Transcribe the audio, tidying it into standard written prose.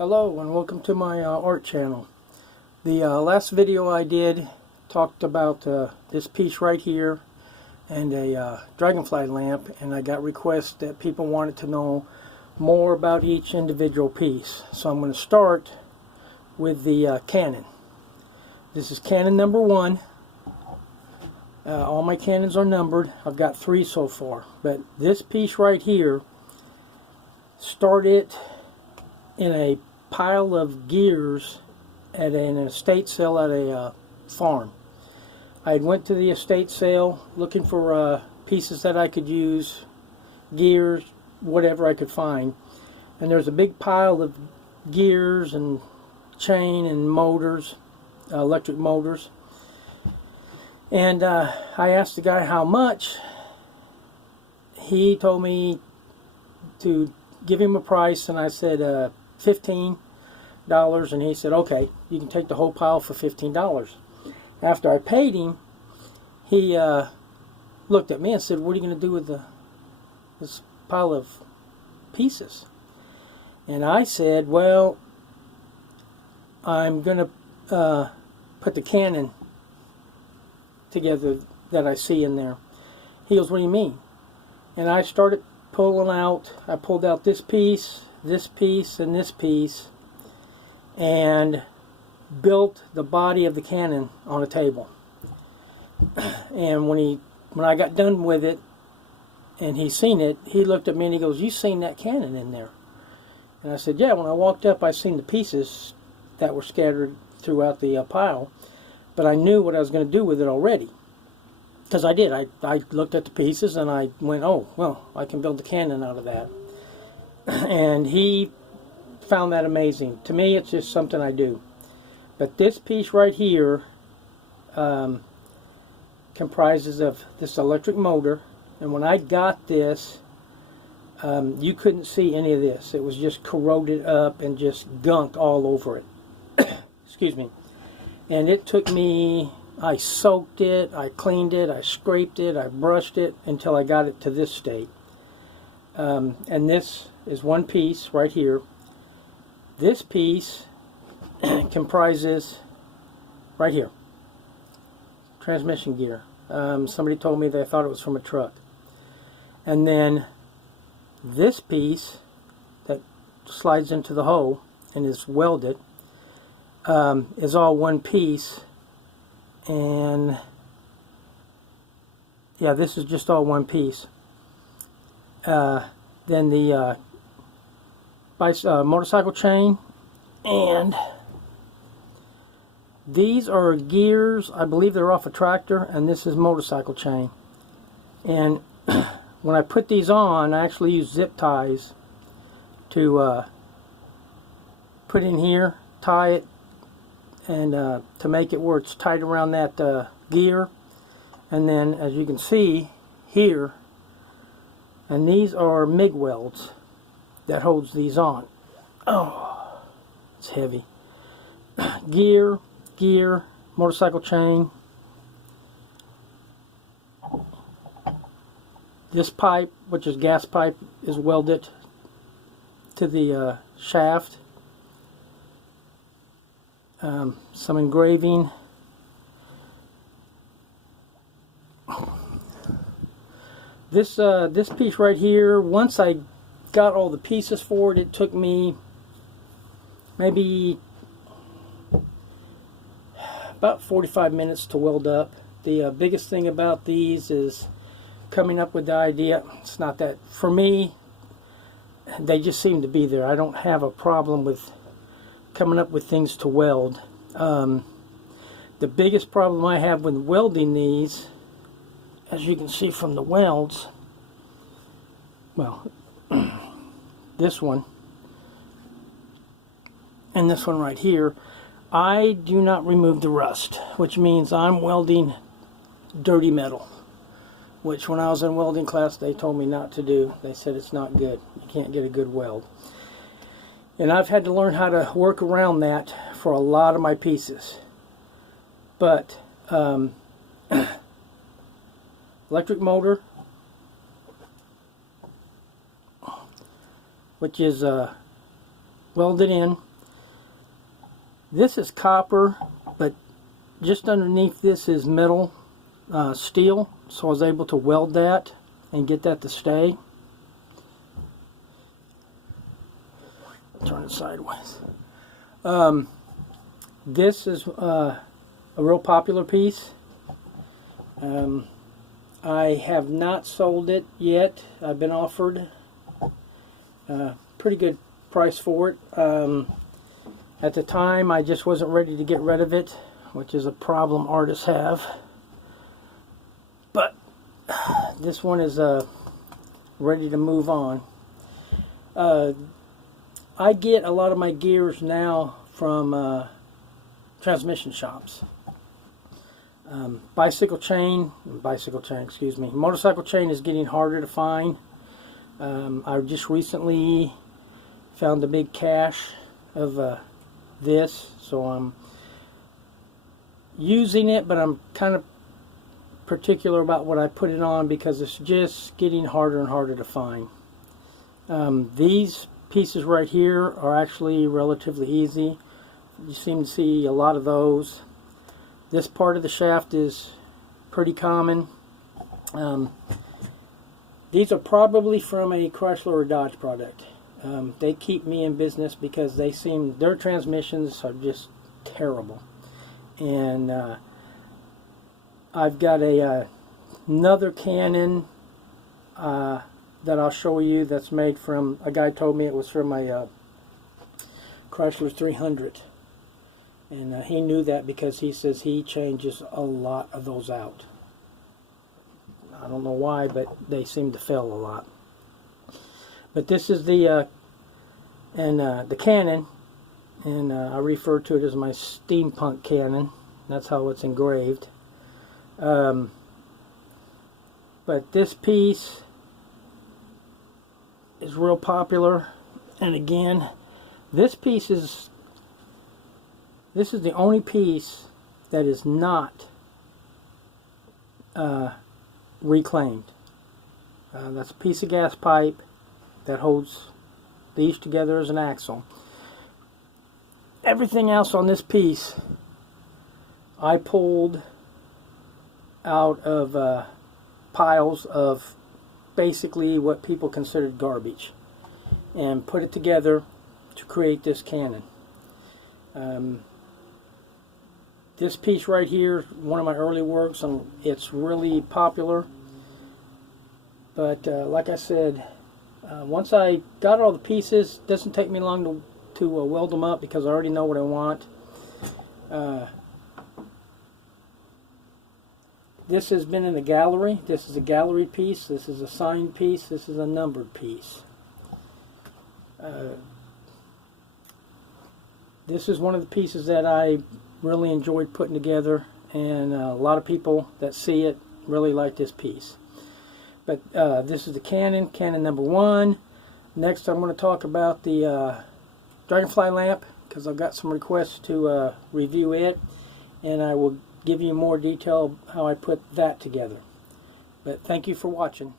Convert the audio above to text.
Hello and welcome to my art channel. The last video I did talked about this piece right here and a dragonfly lamp, and I got requests that people wanted to know more about each individual piece. So I'm going to start with the Canon. This is Canon number 1. All my Canons are numbered. I've got 3 so far, but this piece right here started in a pile of gears at an estate sale at a farm. I went to the estate sale looking for pieces that I could use, gears, whatever I could find, and there's a big pile of gears and chain and motors, electric motors, and I asked the guy how much. He told me to give him a price, and I said $15, and he said, okay, you can take the whole pile for $15. After I paid him, he looked at me and said, what are you going to do with this pile of pieces? And I said, well, I'm going to put the Canon together that I see in there. He goes, what do you mean? And I started pulling out. I pulled out this piece, and this piece, and built the body of the Canon on a table. And when I got done with it and he seen it, he looked at me and he goes, you seen that Canon in there? And I said, yeah, when I walked up I seen the pieces that were scattered throughout the pile, but I knew what I was going to do with it already, because I did. I looked at the pieces and I went, oh, well, I can build the Canon out of that. And he found that amazing. To me, it's just something I do. But this piece right here comprises of this electric motor, and when I got this, you couldn't see any of this. It was just corroded up and just gunk all over it. Excuse me. And it took me, I soaked it, I cleaned it, I scraped it, I brushed it until I got it to this state. And this is one piece right here. This piece comprises right here, transmission gear. Somebody told me they thought it was from a truck. And then this piece that slides into the hole and is welded is all one piece. And yeah, this is just all one piece. Then the motorcycle chain, and these are gears. I believe they're off a tractor, and this is motorcycle chain. And when I put these on, I actually use zip ties to put in here, tie it, and to make it where it's tight around that gear. And then, as you can see here, and these are MIG welds that holds these on. Oh, it's heavy. Gear, motorcycle chain. This pipe, which is gas pipe, is welded to the shaft. Some engraving. This piece right here, once I got all the pieces for it, it took me maybe about 45 minutes to weld up. The biggest thing about these is coming up with the idea. It's not that, for me, they just seem to be there. I don't have a problem with coming up with things to weld. The biggest problem I have with welding these, as you can see from the welds, well, this one and this one right here, I do not remove the rust, which means I'm welding dirty metal, which when I was in welding class they told me not to do. They said it's not good. You can't get a good weld. And I've had to learn how to work around that for a lot of my pieces. But electric motor, which is welded in. This is copper, but just underneath this is metal steel, so I was able to weld that and get that to stay. Turn it sideways. This is a real popular piece. I have not sold it yet. I've been offered a pretty good price for it. At the time, I just wasn't ready to get rid of it, which is a problem artists have. But this one is ready to move on. I get a lot of my gears now from transmission shops. Motorcycle chain is getting harder to find. I just recently found a big cache of this, so I'm using it, but I'm kind of particular about what I put it on because it's just getting harder and harder to find. These pieces right here are actually relatively easy. You seem to see a lot of those. This part of the shaft is pretty common. These are probably from a Chrysler or Dodge product. They keep me in business because their transmissions are just terrible. And I've got another Canon that I'll show you that's made from, a guy told me it was from a Chrysler 300. And he knew that because he says he changes a lot of those out. I don't know why, but they seem to fail a lot. But this is the Canon, and I refer to it as my Steampunk Canon. That's how it's engraved. But this piece is real popular, and again, this is the only piece that is not reclaimed. That's a piece of gas pipe that holds these together as an axle. Everything else on this piece I pulled out of piles of basically what people considered garbage and put it together to create this Canon. This piece right here is one of my early works, and it's really popular. But like I said, once I got all the pieces, it doesn't take me long to weld them up because I already know what I want. This has been in the gallery. This is a gallery piece. This is a signed piece. This is a numbered piece. This is one of the pieces that I really enjoyed putting together, and a lot of people that see it really like this piece. But this is the Canon number 1. Next I'm going to talk about the Dragonfly lamp because I've got some requests to review it, and I will give you more detail how I put that together. But thank you for watching.